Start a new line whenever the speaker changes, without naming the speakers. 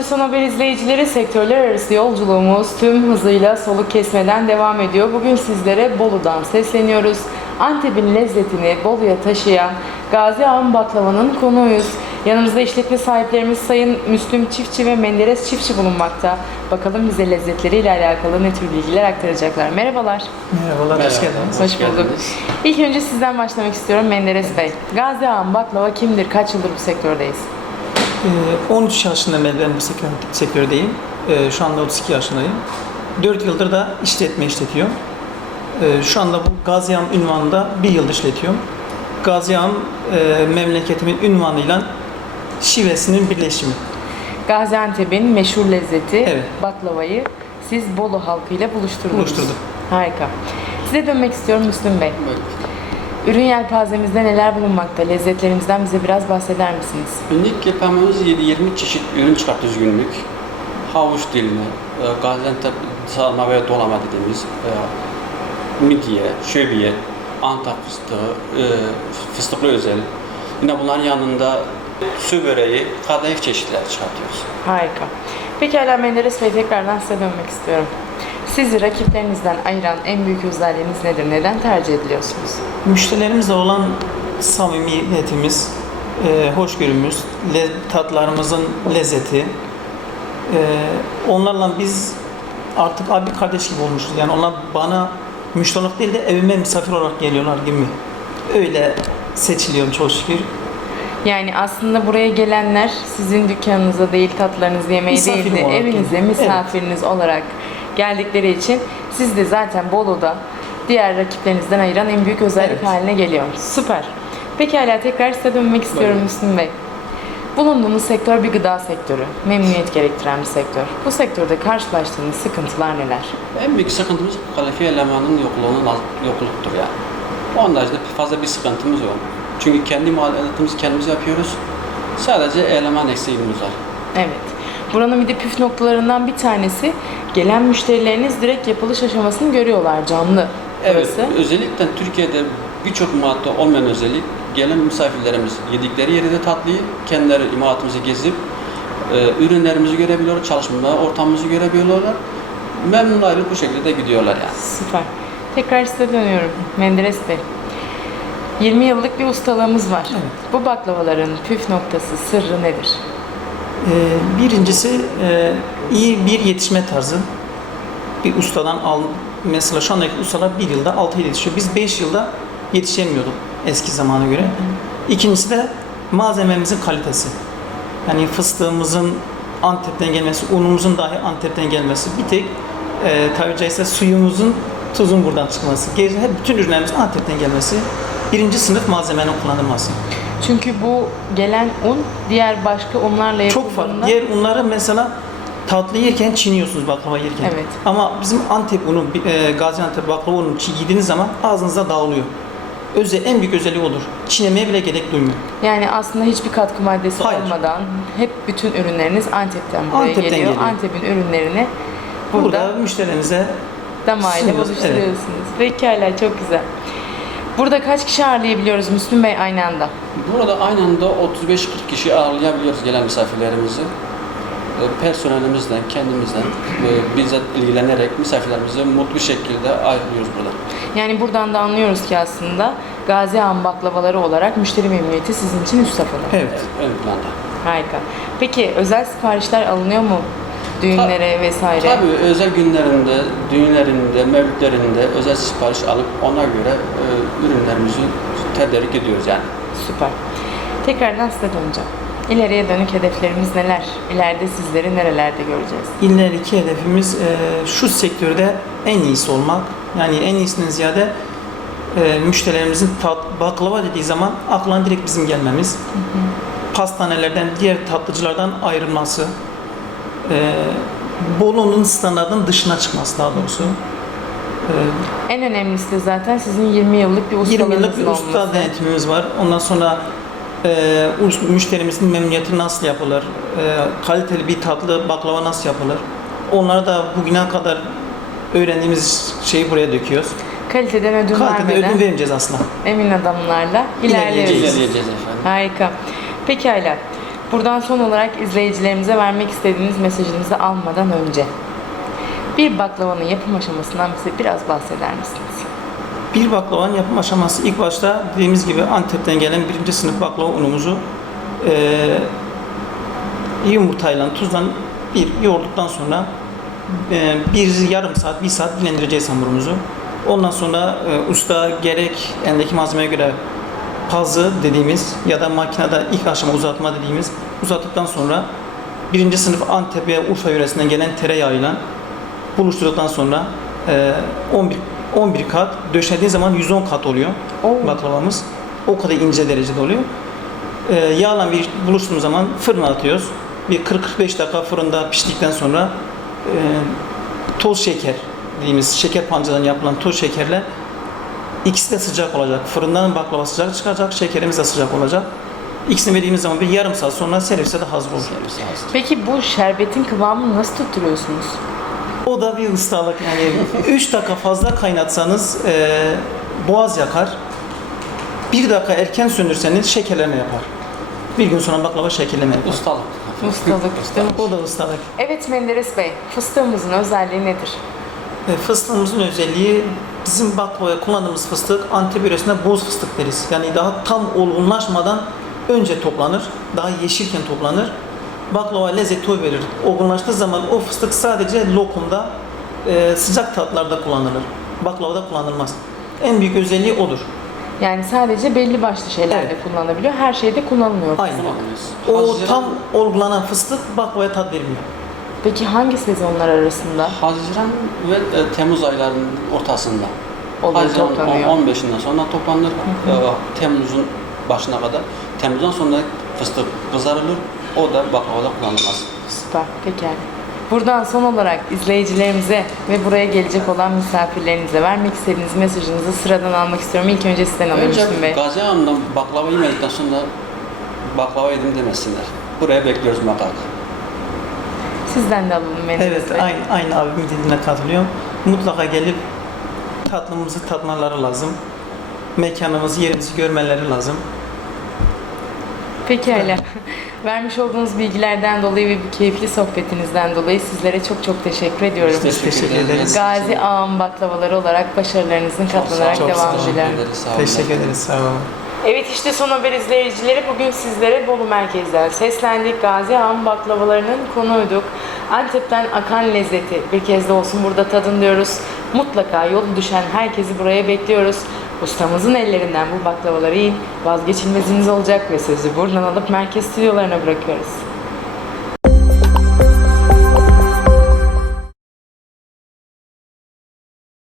Son Haber izleyicileri, sektörler arası yolculuğumuz tüm hızıyla soluk kesmeden devam ediyor. Bugün sizlere Bolu'dan sesleniyoruz. Antep'in lezzetini Bolu'ya taşıyan Gazi Ağam Baklava'nın konuğuyuz. Yanımızda işletme sahiplerimiz Sayın Müslüm Çiftçi ve Menderes Çiftçi bulunmakta. Bakalım bize lezzetleriyle alakalı ne tür bilgiler aktaracaklar. Merhabalar.
Merhabalar, hoş geldiniz.
Hoş bulduk. İlk önce sizden başlamak istiyorum Menderes Bey. Gazi Ağam Baklava kimdir? Kaç yıldır bu sektördeyiz?
13 yaşında ben bu sektördeyim. Şu anda 32 yaşındayım. 4 yıldır da işletiyorum. Şu anda bu Gazi Ağam ünvanında 1 yıldır işletiyorum. Gazi Ağam memleketimin ünvanıyla şivesinin birleşimi.
Gaziantep'in meşhur lezzeti
Evet.
baklavayı siz Bolu halkıyla buluşturdunuz.
Buluşturduk.
Harika. Size dönmek istiyorum Müslüm Bey. Ürün yelpazemizde neler bulunmakta? Lezzetlerimizden bize biraz bahseder misiniz?
Günlük yapımımız 20 çeşit ürün çıkartıyoruz günlük. Havuç dilimi, Gaziantep sarma ve dolama dediğimiz midye, şöbiye, Antep fıstığı, fıstıklı özel. Yine bunların yanında su böreği, kadayıf çeşitleri çıkartıyoruz.
Harika. Pekala Menderes Bey, tekrardan size dönmek istiyorum. Sizi rakiplerinizden ayıran en büyük özelliğiniz nedir? Neden tercih ediliyorsunuz?
Müşterilerimizle olan samimiyetimiz, hoşgörümüz, tatlarımızın lezzeti. Onlarla biz artık abi kardeş gibi olmuşuz. Yani onlar bana müşteri olarak değil de evime misafir olarak geliyorlar gibi. Öyle seçiliyorum çok şükür.
Yani aslında buraya gelenler sizin dükkanınıza değil, tatlarınızı yemeye
Misafirim
değil de
olarak
evinize
geliyor.
misafiriniz olarak geldikleri için siz de zaten Bolu'da diğer rakiplerinizden ayıran en büyük özellik
Evet.
haline geliyor. Süper. Pekala, tekrar size dönmek istiyorum
Buyurun.
Müslüm Bey. Bulunduğunuz sektör bir gıda sektörü, memnuniyet gerektiren bir sektör. Bu sektörde karşılaştığınız sıkıntılar neler?
En büyük sıkıntımız kalifiye elemanın yokluktur yani. Onun dışında fazla bir sıkıntımız yok. Çünkü kendi imalatımızı kendimiz yapıyoruz. Sadece eleman eksiğimiz var.
Evet. Buranın bir de püf noktalarından bir tanesi, gelen müşterileriniz direkt yapılış aşamasını görüyorlar, canlı.
Evet,
Burası.
özellikle Türkiye'de birçok imalatта olmayan özellik, gelen misafirlerimiz yedikleri yerde tatlıyı, kendileri imalatımızı gezip ürünlerimizi görebiliyorlar, çalışma ortamımızı görebiliyorlar. Memnun ayrılıp bu şekilde gidiyorlar yani.
Süper. Tekrar size dönüyorum Menderes Bey. 20 yıllık bir ustalığımız var.
Evet.
Bu baklavaların püf noktası, sırrı nedir?
Birincisi iyi bir yetişme tarzı. Bir ustadan mesela şu andaki ustalar 1 yılda 6 yıl yetişiyor. Biz 5 yılda yetişemiyorduk eski zamana göre. İkincisi de malzememizin kalitesi. Yani fıstığımızın Antep'ten gelmesi, unumuzun dahi Antep'ten gelmesi. Bir tek tabiri caizse suyumuzun, tuzun buradan çıkması. Geri hep bütün ürünlerimizin Antep'ten gelmesi. Birinci sınıf malzemenin kullanılması.
Çünkü bu gelen un diğer başka unlarla
Çok farklı.
yapıldığında
Diğer unları mesela tatlı yerken çiğniyorsunuz baklava yerken.
Evet.
Ama bizim Antep unu, Gaziantep baklava unu yediğiniz zaman ağzınızda dağılıyor. En büyük özelliği odur. Çiğnemeye bile gerek duymuyor.
yani aslında hiçbir katkı maddesi
Hayır.
olmadan hep bütün ürünleriniz Antep'ten buraya
Antep'ten
geliyor.
geliyor.
Antep'in ürünlerini burada
Burada müşterilerinize
damayla
sunuyoruz,
buluşturuyorsunuz. Pekala, çok güzel. Burada kaç kişi ağırlayabiliyoruz Müslüm Bey aynı anda?
Burada aynı anda 35-40 kişi ağırlayabiliyoruz gelen misafirlerimizi. Personelimizden, kendimizden bizzat ilgilenerek misafirlerimizi mutlu bir şekilde ayrılıyoruz burada.
Yani buradan da anlıyoruz ki aslında Gazi Ağam baklavaları olarak müşteri memnuniyeti sizin için üst safhada.
evet.
Ön planda.
Harika. Peki özel siparişler alınıyor mu? Düğünlere vesaire.
Tabii özel günlerinde, düğünlerinde, mevlütlerinde özel sipariş alıp ona göre ürünlerimizi tedarik ediyoruz yani.
Süper. Tekrardan size döneceğim. İleriye dönük hedeflerimiz neler? İleride sizleri nerelerde göreceğiz?
İleriki hedefimiz şu sektörde en iyisi olmak. Yani en iyisinden ziyade müşterilerimizin baklava dediği zaman aklına direkt bizim gelmemiz. Pastanelerden, diğer tatlıcılardan ayrılması. Bolu'nun standartının dışına çıkması daha doğrusu.
En önemlisi de zaten sizin 20 yıllık bir
20
ustalığınızın
yıllık bir usta
olması.
denetimimiz var. Ondan sonra müşterimizin memnuniyeti nasıl yapılır? Kaliteli bir tatlı baklava nasıl yapılır? Onları da bugüne kadar öğrendiğimiz şeyi buraya döküyoruz.
Kaliteden ödün
Kaliteli
vermeden
ödün vermeyeceğiz aslında.
emin adamlarla ilerliyoruz.
İlerleyeceğiz.
İlerleyeceğiz efendim.
Harika. Pekala. Buradan son olarak izleyicilerimize vermek istediğiniz mesajınızı almadan önce bir baklavanın yapım aşamasından bize biraz bahseder misiniz?
Bir baklavanın yapım aşaması ilk başta dediğimiz gibi Antep'ten gelen birinci sınıf baklava unumuzu yumurtayla tuzla bir yoğurduktan sonra bir yarım saat, bir saat dinlendireceğiz hamurumuzu. Ondan sonra usta gerek elindeki malzemeye göre pazı dediğimiz ya da makinede ilk aşama uzatma dediğimiz uzattıktan sonra birinci sınıf Antep ve Urfa yöresinden gelen tereyağıyla buluşturduktan sonra 11 kat döşediği zaman 110 kat oluyor
Oo.
baklavamız. O kadar ince derecede oluyor. Yağla bir buluştuğumuz zaman fırına atıyoruz. Bir 40-45 dakika fırında piştikten sonra toz şeker dediğimiz şeker pancarından yapılan toz şekerle ikisi de sıcak olacak. Fırından baklava sıcak çıkacak, şekerimiz de sıcak olacak. İkisini verdiğimiz zaman bir yarım saat sonra servise de hazır olur.
Peki bu şerbetin kıvamını nasıl tutturuyorsunuz?
O da bir ustalık yani 3 dakika fazla kaynatsanız boğaz yakar. 1 dakika erken söndürseniz şekerleme yapar. Bir gün sonra baklava şekerleme yapar.
Ustalık.
Ustalık değil mi?
O da ustalık.
Evet Menderes Bey, fıstığımızın özelliği nedir?
Fıstığımızın özelliği bizim baklavaya kullandığımız fıstık Antep yöresinde boz fıstık deriz. Yani daha tam olgunlaşmadan önce toplanır. Daha yeşilken toplanır. Baklava lezzeti o verir. Olgunlaştığı zaman o fıstık sadece lokumda, sıcak tatlarda kullanılır. Baklavada kullanılmaz. En büyük özelliği odur.
Yani sadece belli başlı şeylerde
Evet.
kullanılabiliyor, her şeyde kullanılmıyor.
Aynen.
Kullanıyoruz.
O tam olgulanan fıstık baklavaya tat vermiyor.
Peki hangi sezonlar arasında
Haziran ve Temmuz aylarının ortasında.
oluyor,
Haziran
toplanıyor?
15'inden sonra toplanır. Temmuz'un başına kadar. Temmuz'dan sonra fıstık kızarılır. O da baklavada kullanılmaz.
Süper, pekala. Buradan son olarak izleyicilerimize ve buraya gelecek olan misafirlerinize vermek istediğiniz mesajınızı sıradan almak istiyorum. İlk önce sizden alayım
Önce
Müslüm Bey.
Gazi Ağam'dan baklava yemedikten sonra baklava yedim demesinler. Buraya bekliyoruz muhakkak.
Sizden de alalım Menderes
Evet,
Bey.
aynı abimin dediğine katılıyorum. Mutlaka gelip tatlımızı tatmaları lazım. Mekanımızı, yerimizi görmeleri lazım.
Pekala. Vermiş olduğunuz bilgilerden dolayı ve bu keyifli sohbetinizden dolayı sizlere çok çok teşekkür ediyorum.
Biz
teşekkür ederiz.
Gazi Ağam baklavaları olarak başarılarınızın katlanarak
çok
devam
sağ olun.
dilerim.
Sağ olun.
Teşekkür ederiz. Sağ olun.
Evet işte Son Haber izleyicileri bugün sizlere Bolu merkezden seslendik. Gazi Ağam baklavalarının konuyduk. Antep'ten akan lezzeti bir kez de olsun burada tadın diyoruz. Mutlaka yolu düşen herkesi buraya bekliyoruz. Ustamızın ellerinden bu baklavaları yiyin. Vazgeçilmeziniz olacak ve sözü buradan alıp merkez stüdyolarına bırakıyoruz.